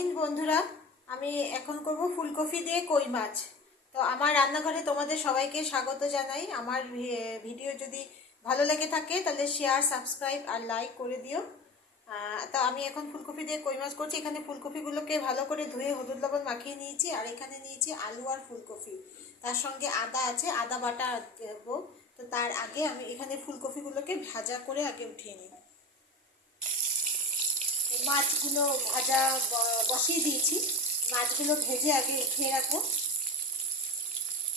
হিন্দ বন্ধুরা, আমি এখন করব ফুলকপি দিয়ে কই মাছ। তো আমার রান্নাঘরে তোমাদের সবাইকে স্বাগত জানাই। আমার ভিডিও যদি ভালো লেগে থাকে তাহলে শেয়ার, সাবস্ক্রাইব আর লাইক করে দিও। তো আমি এখন ফুলকপি দিয়ে কই মাছ করছি। এখানে ফুলকপিগুলোকে ভালো করে ধুয়ে হলুদ লবণ মাখিয়ে নিয়েছি, আর এখানে নিয়েছি আলু আর ফুলকপি। তার সঙ্গে আদা আছে, আদা বাটা দেবো। তো তার আগে আমি এখানে ফুলকপিগুলোকে ভাজা করে আগে উঠিয়ে নিই। মাছগুলো ভাজা বসিয়ে দিয়েছি, মাছগুলো ভেজে আগে উঠিয়ে রাখবো,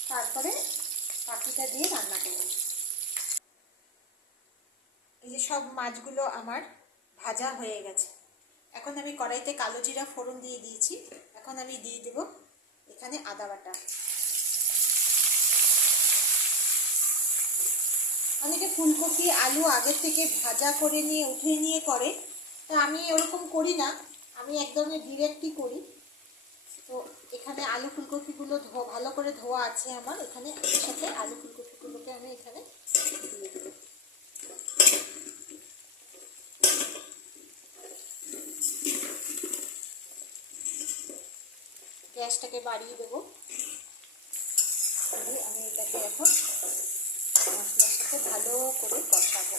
তারপরে বাকিটা দিয়ে রান্না করব। এই যে সব মাছগুলো আমার ভাজা হয়ে গেছে। এখন আমি কড়াইতে কালো জিরা ফোড়ন দিয়ে দিয়েছি। এখন আমি দিয়ে দেব এখানে আদা বাটা। অনেকে ফুলকপি আলু আগের থেকে ভাজা করে নিয়ে উঠিয়ে নিয়ে করে, তা আমি ওরকম করি না, আমি একদমই ডিরেক্টই করি। তো এখানে আলু ফুলকপিগুলো ভালো করে ধোয়া আছে আমার। এখানে এর সাথে আলু ফুলকপিগুলোকে আমি এখানে দিয়ে দেবো। গ্যাসটাকে বাড়িয়ে দেবো। আমি এটাকে এখন মশলার সাথে ভালো করে কষাবো।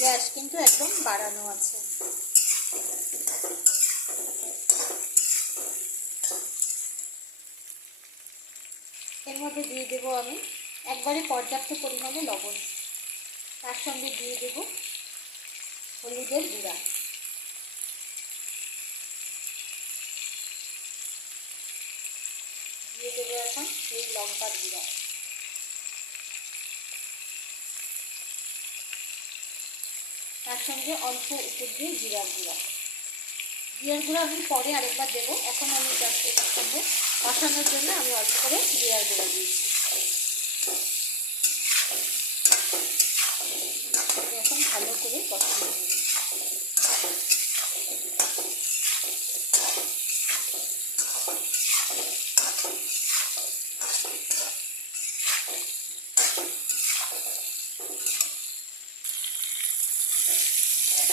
গ্যাস কিন্তু একদম বাড়ানো আছে। এর মধ্যে দিয়ে দেবো আমি একবারে পর্যাপ্ত পরিমাণে লবণ, তার সঙ্গে দিয়ে দেব হলুদের গুঁড়া, দিয়ে দেবো এখন এই লঙ্কার গুঁড়া, তার সঙ্গে অল্প উপর দিয়ে জিরার গুঁড়া। জিরার গুঁড়া আমি পরে আরেকবার দেবো, এখন আমি জাস্ট এটার সঙ্গে কষানোর জন্য আমি অল্প করে জিরার গুঁড়া দিয়েছি। এখন ভালো করে কষিয়ে নেব।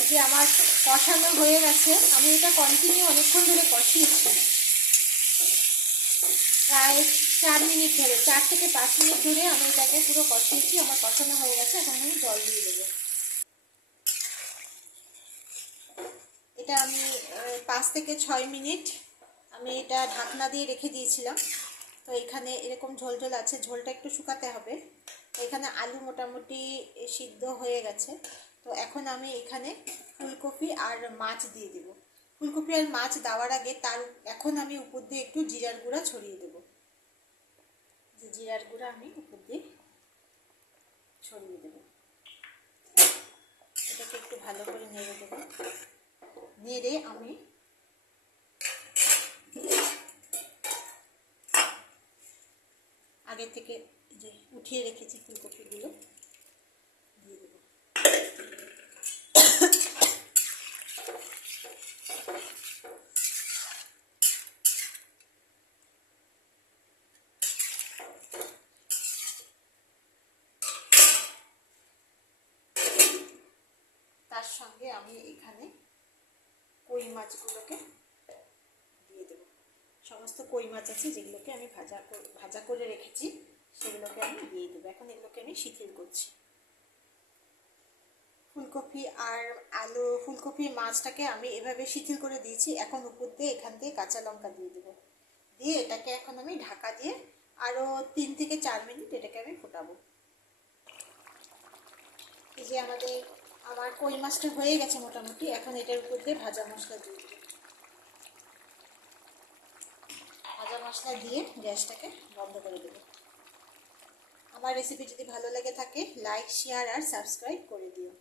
যে আমার কষানো হয়ে গেছে, আমি এটা কন্টিনিউ অনেকক্ষণ ধরে কষিয়েছি, প্রায় 4 মিনিট ধরে, 4 থেকে 5 মিনিট ধরে আমি এটাকে পুরো কষিয়েছি। আমার কষানো হয়ে গেছে, এখন আমি জল দিয়ে দেবো। এটা আমি 5 থেকে 6 মিনিট আমি এটা ঢাকনা দিয়ে রেখে দিয়েছিলাম। তো এখানে এরকম ঝোল ঝোল আছে, ঝোলটা একটু শুকাতে হবে। এখানে আলু মোটামুটি সিদ্ধ হয়ে গেছে। তো এখন আমি এখানে ফুলকপি আর মাছ দিয়ে দেব। ফুলকপি আর মাছ দেওয়ার আগে এখন আমি উপর দিয়ে একটু জিরার গুঁড়া ছড়িয়ে দেব। যে জিরার গুঁড়া আমি উপর দিয়ে ছড়িয়ে দেব। এটাকে একটু ভালো করে নেড়ে দেব। নেড়ে আমি আগে থেকে যে উঠিয়ে রেখেছি ফুলকপিগুলো দিয়ে দেব। তার সঙ্গে আমি এখানে কই মাছগুলোকে দিয়ে দেব। সমস্ত কই মাছ আছে যেগুলোকে আমি ভাজা করে রেখেছি, সেগুলোকে আমি দিয়ে দেবো। এখন এগুলোকে আমি শিথিল করছি। ফুলকপি আর আলু, ফুলকপি মাছটাকে আমি এভাবে শিথিল করে দিয়েছি। এখন উপর দিয়ে এখান থেকে কাঁচা লঙ্কা দিয়ে দেবো। দিয়ে এটাকে এখন আমি ঢাকা দিয়ে আরও 3 থেকে 4 মিনিট এটাকে আমি ফোটাবো। এই যে আমার কই মাছটা হয়ে গেছে মোটামুটি। এখন এটার উপর দিয়ে ভাজা মশলা দিয়ে দেবো। ভাজা মশলা দিয়ে গ্যাসটাকে বন্ধ করে দেবো। আমার রেসিপি যদি ভালো লেগে থাকে লাইক, শেয়ার আর সাবস্ক্রাইব করে দিও।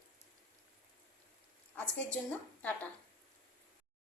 আজকের জন্য টাটা।